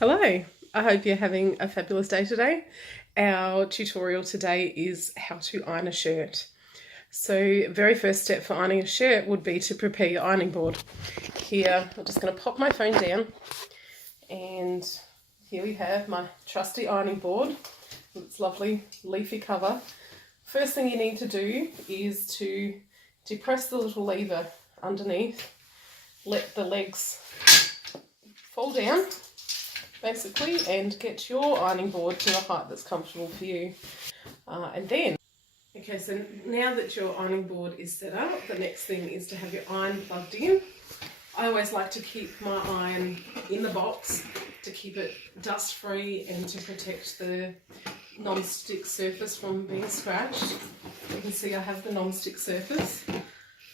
Hello, I hope you're having a fabulous day today. Our tutorial today is how to iron a shirt. So very first step for ironing a shirt would be to prepare your ironing board. Here, I'm just going to pop my phone down, and here we have my trusty ironing board with its lovely leafy cover. First thing you need to do is to depress the little lever underneath, let the legs fall down basically, and get your ironing board to a height that's comfortable for you. So now that your ironing board is set up, the next thing is to have your iron plugged in. I always like to keep my iron in the box to keep it dust free and to protect the non-stick surface from being scratched. You can see I have the non-stick surface.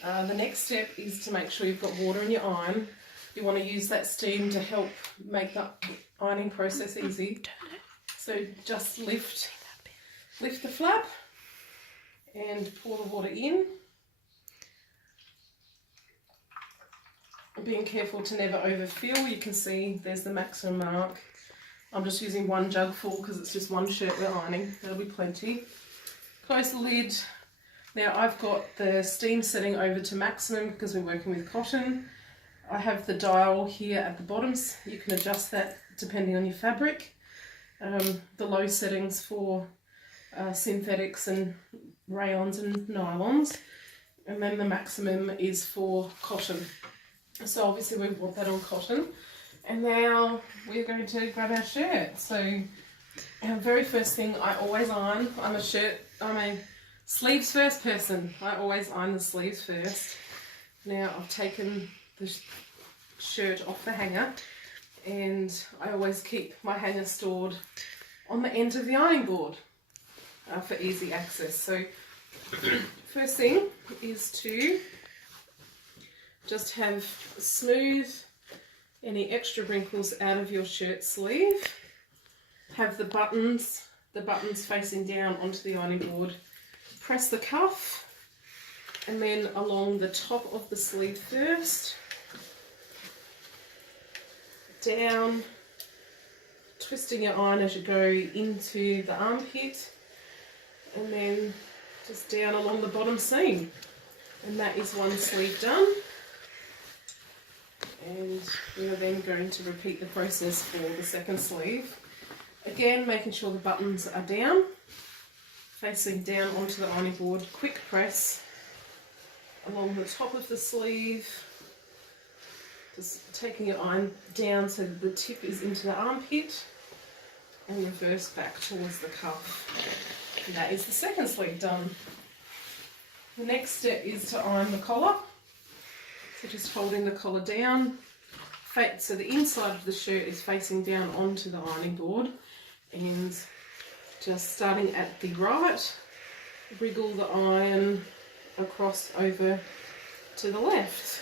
The next step is to make sure you've got water in your iron. You want to use that steam to help make the ironing process easy. So just lift the flap and pour the water in. Being careful to never overfill. You can see there's the maximum mark. I'm just using one jug full because it's just one shirt we're ironing. That'll be plenty. Close the lid. Now I've got the steam setting over to maximum because we're working with cotton. I have the dial here at the bottoms. You can adjust that depending on your fabric. The low settings for synthetics and rayons and nylons, and then the maximum is for cotton. So obviously we want that on cotton. And now we're going to grab our shirt. So our very first thing I always iron, I'm a sleeves first person. I always iron the sleeves first. Now I've taken the shirt off the hanger, and I always keep my hanger stored on the end of the ironing board for easy access. So first thing is to just have smooth any extra wrinkles out of your shirt sleeve. Have the buttons facing down onto the ironing board. Press the cuff, and then along the top of the sleeve first, down, twisting your iron as you go into the armpit, and then just down along the bottom seam. And that is one sleeve done. And we are then going to repeat the process for the second sleeve. Again, making sure the buttons are down, facing down onto the ironing board. Quick press along the top of the sleeve, just taking your iron down so that the tip is into the armpit, and reverse back towards the cuff. And that is the second sleeve done. The next step is to iron the collar. So just holding the collar down, so the inside of the shirt is facing down onto the ironing board, and just starting at the right, wriggle the iron across over to the left.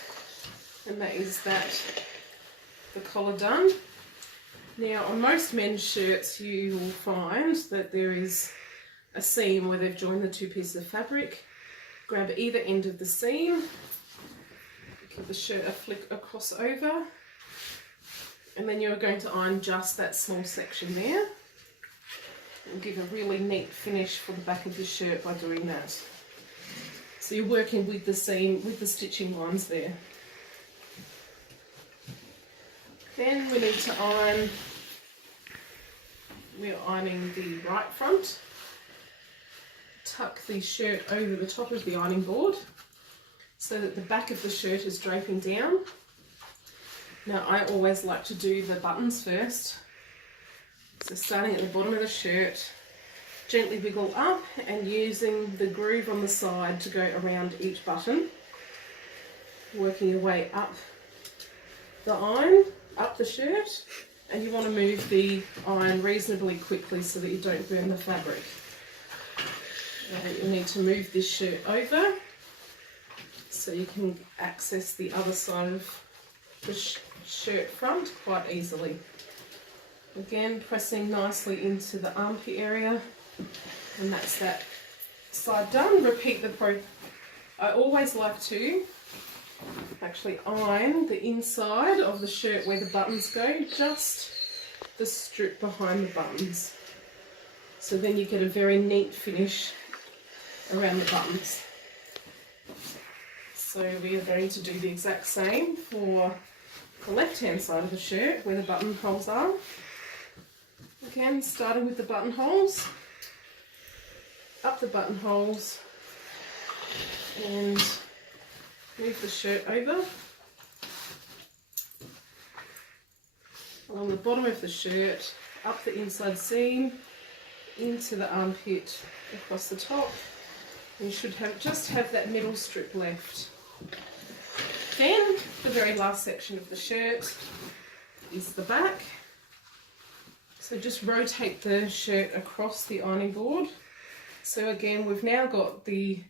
And that is the collar done. Now on most men's shirts you will find that there is a seam where they've joined the two pieces of fabric. Grab either end of the seam, give the shirt a flick across over, and then you're going to iron just that small section there. And give a really neat finish for the back of the shirt by doing that. So you're working with the seam, with the stitching lines there. Then we need to iron, we're ironing the right front. Tuck the shirt over the top of the ironing board so that the back of the shirt is draping down. Now I always like to do the buttons first. So starting at the bottom of the shirt, gently wiggle up and using the groove on the side to go around each button. Working your way up the iron, up the shirt, and you want to move the iron reasonably quickly so that you don't burn the fabric. You need to move this shirt over so you can access the other side of the shirt front quite easily. Again, pressing nicely into the armpit area, and that's that side done. Repeat the process. I always like to actually iron the inside of the shirt where the buttons go, just the strip behind the buttons. So then you get a very neat finish around the buttons. So we are going to do the exact same for the left hand side of the shirt where the buttonholes are. Again, starting with the buttonholes, up the buttonholes and move the shirt over. Along the bottom of the shirt, up the inside seam, into the armpit, across the top. You should just have that middle strip left. Then the very last section of the shirt is the back. So just rotate the shirt across the ironing board. So again, we've now got the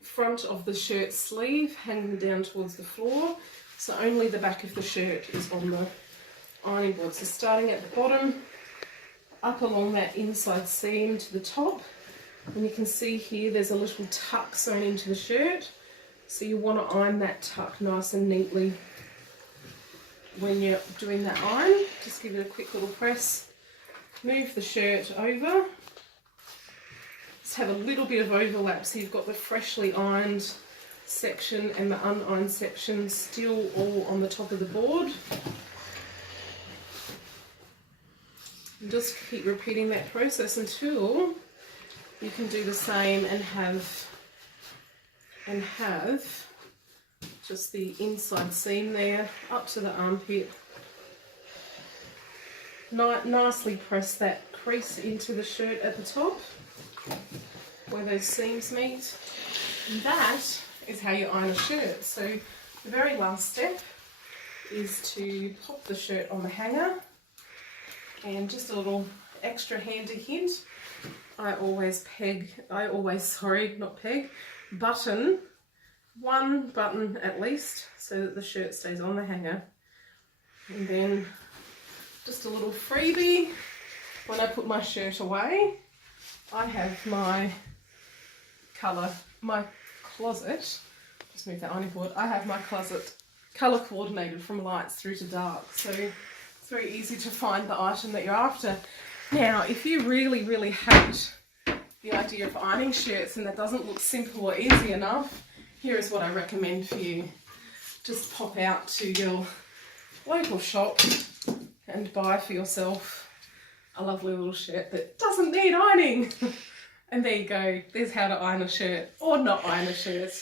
front of the shirt sleeve hanging down towards the floor. So only the back of the shirt is on the ironing board. So starting at the bottom, up along that inside seam to the top. And you can see here there's a little tuck sewn into the shirt. So you want to iron that tuck nice and neatly when you're doing that iron. Just give it a quick little press. Move the shirt over. Just have a little bit of overlap so you've got the freshly ironed section and the unironed section still all on the top of the board. And just keep repeating that process until you can do the same and have just the inside seam there up to the armpit. Nicely press that crease into the shirt at the top where those seams meet. And that is how you iron a shirt. So the very last step is to pop the shirt on the hanger. And just a little extra handy hint, I always button one button at least so that the shirt stays on the hanger. And then just a little freebie, when I put my shirt away, I have my closet, just move that ironing board, I have my closet colour coordinated from lights through to dark. So it's very easy to find the item that you're after. Now, if you really, really hate the idea of ironing shirts and that doesn't look simple or easy enough, here is what I recommend for you. Just pop out to your local shop and buy for yourself a lovely little shirt that doesn't need ironing. And there you go, there's how to iron a shirt or not iron a shirt.